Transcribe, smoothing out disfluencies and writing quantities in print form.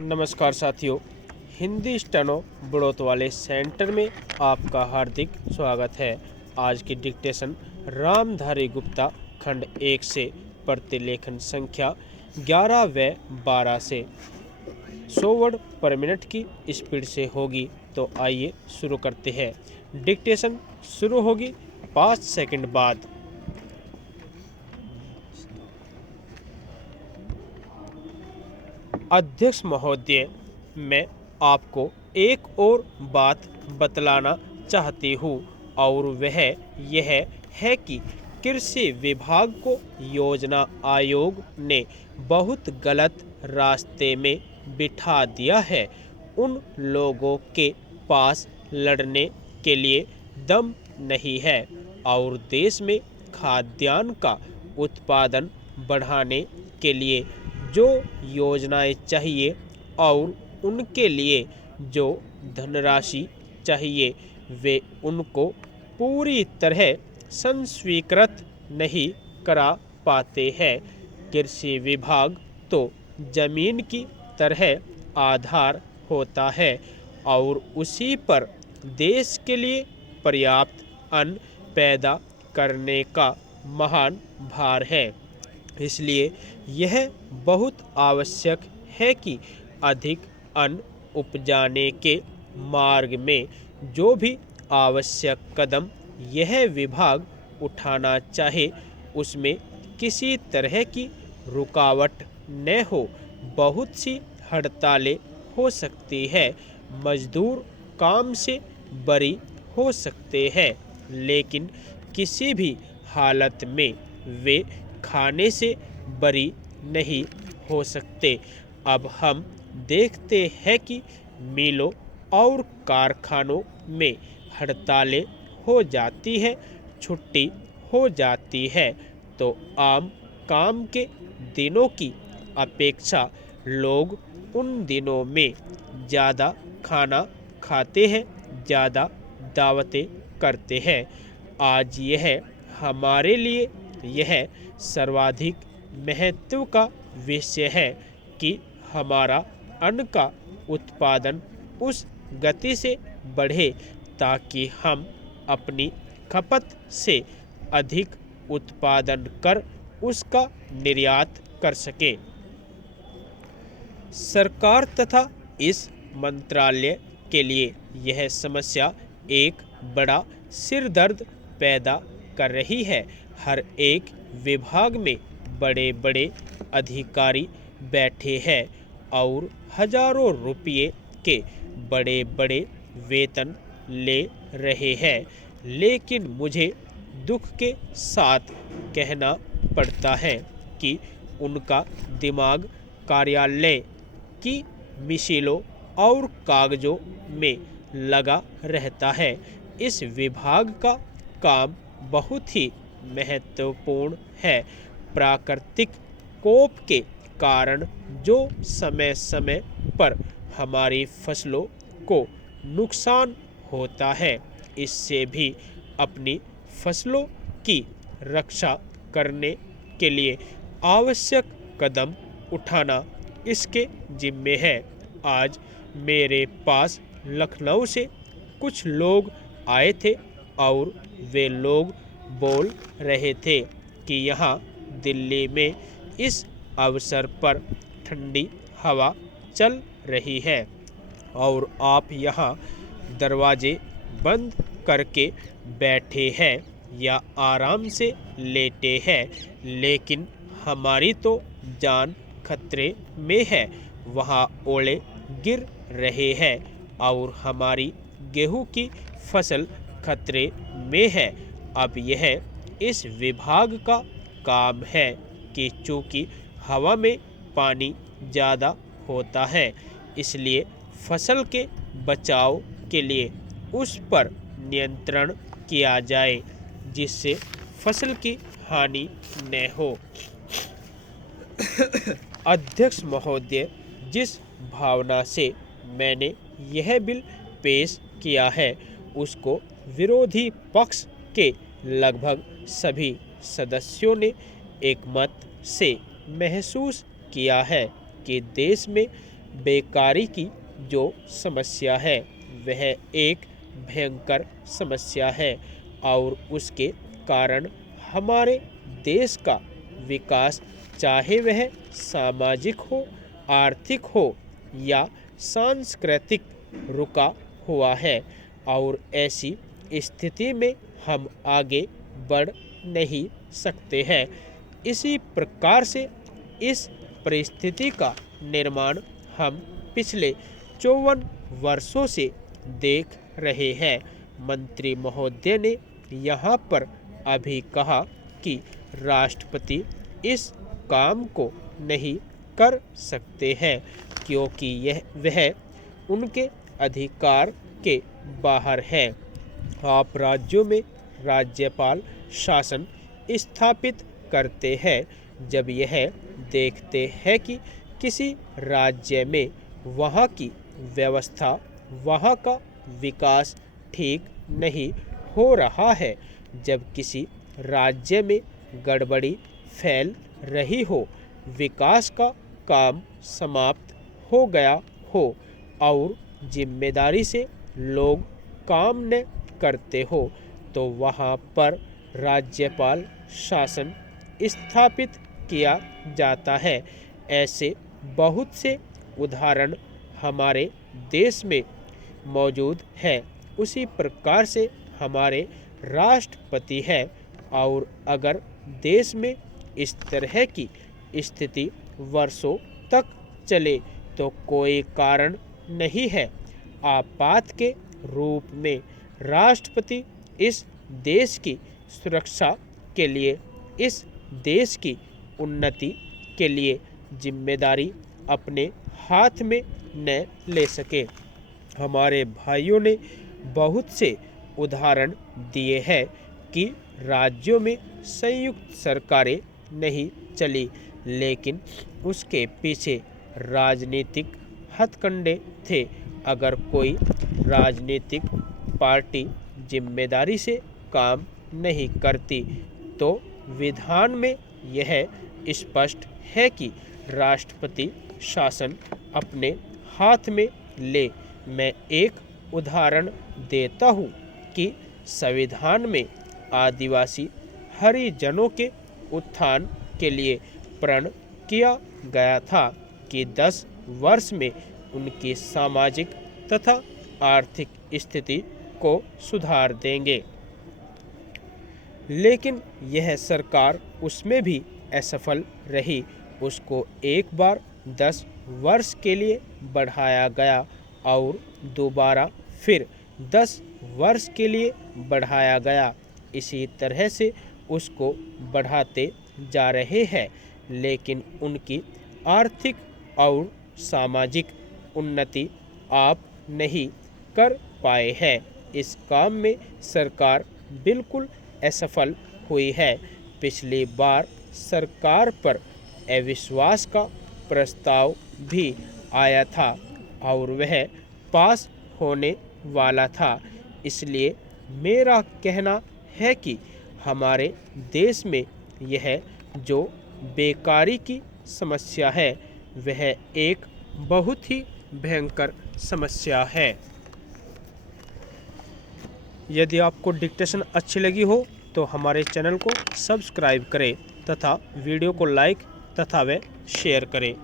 नमस्कार साथियों, हिंदी स्टेनो बढ़ोत वाले सेंटर में आपका हार्दिक स्वागत है। आज की डिक्टेशन रामधारी गुप्ता खंड 1 से प्रतिलेखन संख्या 11 व 12 से 100 वर्ड पर मिनट की स्पीड से होगी। तो आइए शुरू करते हैं। डिक्टेशन शुरू होगी 5 सेकंड बाद। अध्यक्ष महोदय, मैं आपको एक और बात बतलाना चाहती हूँ और वह यह है कि कृषि विभाग को योजना आयोग ने बहुत गलत रास्ते में बिठा दिया है। उन लोगों के पास लड़ने के लिए दम नहीं है और देश में खाद्यान्न का उत्पादन बढ़ाने के लिए जो योजनाएं चाहिए और उनके लिए जो धनराशि चाहिए वे उनको पूरी तरह संस्वीकृत नहीं करा पाते हैं। कृषि विभाग तो जमीन की तरह आधार होता है और उसी पर देश के लिए पर्याप्त अन्न पैदा करने का महान भार है। इसलिए यह बहुत आवश्यक है कि अधिक अन्न उपजाने के मार्ग में जो भी आवश्यक कदम यह विभाग उठाना चाहे उसमें किसी तरह की रुकावट न हो। बहुत सी हड़तालें हो सकती है, मजदूर काम से बरी हो सकते हैं, लेकिन किसी भी हालत में वे खाने से बरी नहीं हो सकते। अब हम देखते हैं कि मिलों और कारखानों में हड़तालें हो जाती है, छुट्टी हो जाती है, तो आम काम के दिनों की अपेक्षा लोग उन दिनों में ज़्यादा खाना खाते हैं, ज़्यादा दावतें करते हैं। आज यह हमारे लिए यह सर्वाधिक महत्व का विषय है कि हमारा अन्न का उत्पादन उस गति से बढ़े ताकि हम अपनी खपत से अधिक उत्पादन कर उसका निर्यात कर सकें। सरकार तथा इस मंत्रालय के लिए यह समस्या एक बड़ा सिरदर्द पैदा कर रही है। हर एक विभाग में बड़े बड़े अधिकारी बैठे हैं और हजारों रुपये के बड़े बड़े वेतन ले रहे हैं, लेकिन मुझे दुख के साथ कहना पड़ता है कि उनका दिमाग कार्यालय की मिशीलों और कागजों में लगा रहता है। इस विभाग का काम बहुत ही महत्वपूर्ण है। प्राकृतिक कोप के कारण जो समय समय पर हमारी फसलों को नुकसान होता है, इससे भी अपनी फसलों की रक्षा करने के लिए आवश्यक कदम उठाना इसके जिम्मे है। आज मेरे पास लखनऊ से कुछ लोग आए थे और वे लोग बोल रहे थे कि यहाँ दिल्ली में इस अवसर पर ठंडी हवा चल रही है और आप यहाँ दरवाजे बंद करके बैठे हैं या आराम से लेटे हैं, लेकिन हमारी तो जान खतरे में है। वहाँ ओले गिर रहे हैं और हमारी गेहूं की फसल खतरे में है। अब यह इस विभाग का काम है कि चूँकि हवा में पानी ज़्यादा होता है, इसलिए फसल के बचाव के लिए उस पर नियंत्रण किया जाए जिससे फसल की हानि न हो। अध्यक्ष महोदय, जिस भावना से मैंने यह बिल पेश किया है उसको विरोधी पक्ष के लगभग सभी सदस्यों ने एकमत से महसूस किया है कि देश में बेकारी की जो समस्या है वह एक भयंकर समस्या है और उसके कारण हमारे देश का विकास, चाहे वह सामाजिक हो, आर्थिक हो या सांस्कृतिक, रुका हुआ है और ऐसी स्थिति में हम आगे बढ़ नहीं सकते हैं। इसी प्रकार से इस परिस्थिति का निर्माण हम पिछले 54 वर्षों से देख रहे हैं। मंत्री महोदय ने यहाँ पर अभी कहा कि राष्ट्रपति इस काम को नहीं कर सकते हैं क्योंकि वह उनके अधिकार के बाहर है। आप राज्यों में राज्यपाल शासन स्थापित करते हैं जब यह देखते हैं कि किसी राज्य में वहाँ की व्यवस्था, वहाँ का विकास ठीक नहीं हो रहा है, जब किसी राज्य में गड़बड़ी फैल रही हो, विकास का काम समाप्त हो गया हो और जिम्मेदारी से लोग काम न करते हो, तो वहाँ पर राज्यपाल शासन स्थापित किया जाता है। ऐसे बहुत से उदाहरण हमारे देश में मौजूद है। उसी प्रकार से हमारे राष्ट्रपति है और अगर देश में इस तरह की स्थिति वर्षों तक चले तो कोई कारण नहीं है। आपात के रूप में राष्ट्रपति इस देश की सुरक्षा के लिए, इस देश की उन्नति के लिए जिम्मेदारी अपने हाथ में न ले सके। हमारे भाइयों ने बहुत से उदाहरण दिए हैं कि राज्यों में संयुक्त सरकारें नहीं चली, लेकिन उसके पीछे राजनीतिक हथकंडे थे। अगर कोई राजनीतिक पार्टी जिम्मेदारी से काम नहीं करती तो विधान में यह स्पष्ट है कि राष्ट्रपति शासन अपने हाथ में ले। मैं एक उदाहरण देता हूँ कि संविधान में आदिवासी हरिजनों के उत्थान के लिए प्रण किया गया था कि 10 वर्ष में उनकी सामाजिक तथा आर्थिक स्थिति को सुधार देंगे, लेकिन यह सरकार उसमें भी असफल रही। उसको एक बार 10 वर्ष के लिए बढ़ाया गया और दोबारा फिर 10 वर्ष के लिए बढ़ाया गया। इसी तरह से उसको बढ़ाते जा रहे हैं, लेकिन उनकी आर्थिक और सामाजिक उन्नति आप नहीं कर पाए हैं। इस काम में सरकार बिल्कुल असफल हुई है। पिछली बार सरकार पर अविश्वास का प्रस्ताव भी आया था और वह पास होने वाला था। इसलिए मेरा कहना है कि हमारे देश में यह जो बेकारी की समस्या है वह एक बहुत ही भयंकर समस्या है। यदि आपको डिक्टेशन अच्छी लगी हो तो हमारे चैनल को सब्सक्राइब करें तथा वीडियो को लाइक तथा व शेयर करें।